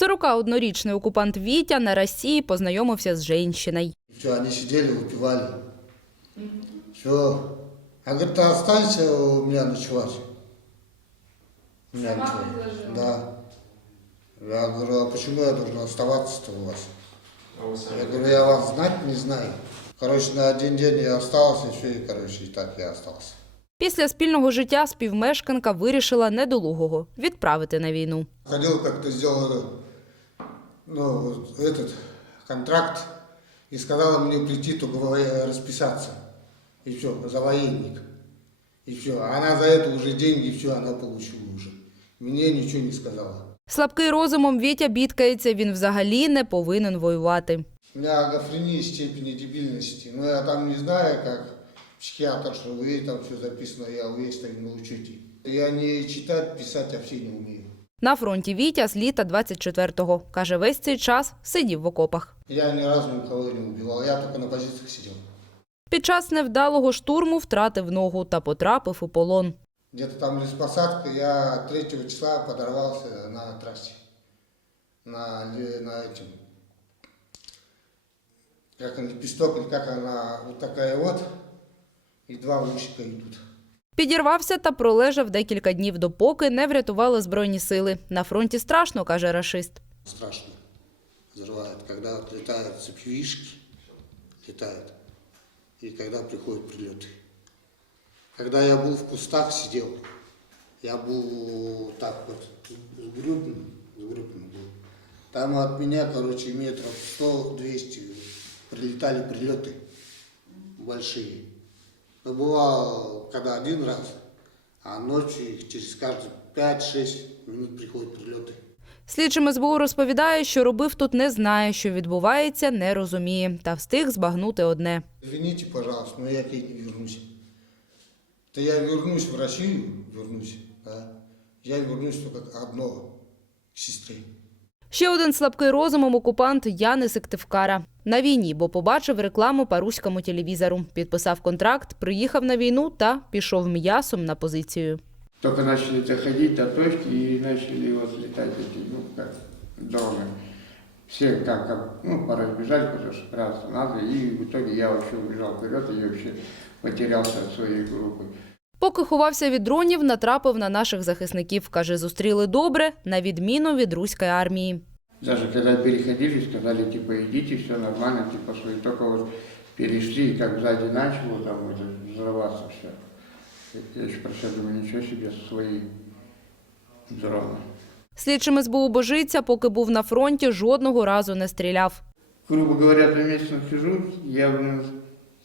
41-річний окупант Вітя на Росії познайомився з жінщиною. Все, они сидели, выпивали. Все. А говорит, ты останься у меня ночевать. У меня ночевать. Да. Я говорю, а почему я должен оставаться-то у вас? Я говорю, я вас знать не знаю. Короче, на один день я остался, и все, и, короче, и так я остался. Після спільного життя співмешканка вирішила недолугого відправити на війну. Ходил как-то, сделал ну, вот этот контракт и сказала мне прийти только во- расписаться. И все, за военник. И все. Она за это уже деньги, все, она получила уже. Мне ничего не сказала. Слабкий розумом Вітя бідкається, він взагалі не повинен воювати. У меня агофрения степени дебильности. Но я там не знаю, как психиатр, что вы там все записано, я выставил учете. Я не читать, писать вообще не умею. На фронті Вітя з літа 24-го. Каже, весь цей час сидів в окопах. Я ни разу никого не убивал, я только на позициях сидел. Під час невдалого штурму втратив ногу та потрапив у полон. Где-то там лесопосадка, я 3 числа подорвался на трассе. На, на этим. Как она, песток, или как она, вот такая вот. И два лучика идут. Підірвався та пролежав декілька днів, допоки не врятували збройні сили. На фронті страшно, каже рашист. Страшно. Взрывает. Когда вот летают цепьюишки, летают. И когда приходят прилеты. Когда я был в кустах, сидел, я был так вот сгребнен, сгребнен был. Там от меня, короче, метров 100-200 прилетали прилеты большие. Но бывало, когда один раз, а ночью их через каждые 5-6 минут приходят прилеты. Слідчим СБУ розповідає, що робив тут не знає, що відбувається, не розуміє, та встиг збагнути одне. Извините, пожалуйста, но я к ней не вернусь. Да я вернусь в Россию, вернусь, да. Я вернусь только к одно, к сестре. Ще один слабкий розумом окупант Яни Сиктивкара. На війні, бо побачив рекламу по руському телевізору. Підписав контракт, приїхав на війну та пішов м'ясом на позицію. Только начали доходить до точки и начали вот летать эти, ну, как дроны. Все как, как ну, поразбежать, куда спрятаться надо, и в итоге я вообще убежал вперед и вообще потерялся от своей группы. Поки ховався від дронів, натрапив на наших захисників. Каже, зустріли добре, на відміну від руської армії. Даже когда переходили, сказали, типа, идите, все нормально, типа, что и только вот перешли, и как сзади начало там это, взрываться все. Я еще про себя думаю, ничего себе, свои дроны. Слідчим СБУ божиться, поки був на фронті, жодного разу не стріляв. грубо говоря, два месяца хожу, я, блин,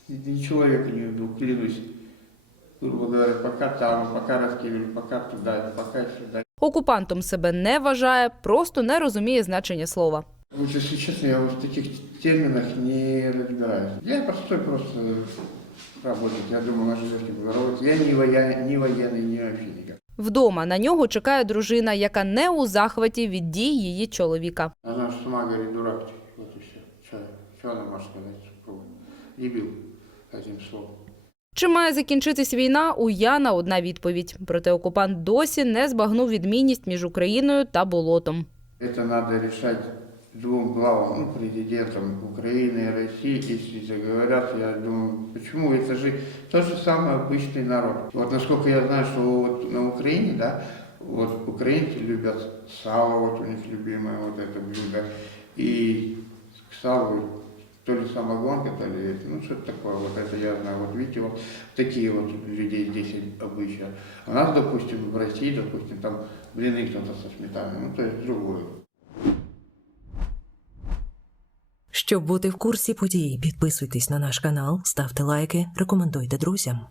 ни человека не убил, клянусь. Грубо говоря, пока там, пока раскидывали, пока туда, пока сюда. Окупантом себе не вважає, просто не розуміє значення слова. Вот, если честно, я вот в таких терминах не разбираюсь. Я простой просто работник, я думаю, наши девушки здоровы. Я не, воя... не военный, не вообще никак. Вдома на нього чекає дружина, яка не у захваті від дій її чоловіка. Она же сама говорит, дурак ты, вот и все. Что, что она может сказать? супругу? Дебил, одним словом. Чи має закінчитись війна? У Яна одна відповідь. Проте окупант досі не збагнув відмінність між Україною та болотом. Это надо решать двум главам, ну, президентам Украины и России, если заговорят, я думаю, почему? Это же тот же самый обычный народ. Вот насколько я знаю, что вот на Украине, да, вот украинцы любят сало, вот у них любимое вот это блюдо, и к салу то ли самогонка, то ли, ну, что-то такое, вот это я знаю, вот видите, вот такие вот у людей здесь обычаи. А у нас, допустим, в России, допустим, там блины кто-то со сметаной, ну, то есть другое. Щоб бути в курсі подій, підписуйтесь на наш канал, ставте лайки, рекомендуйте друзям.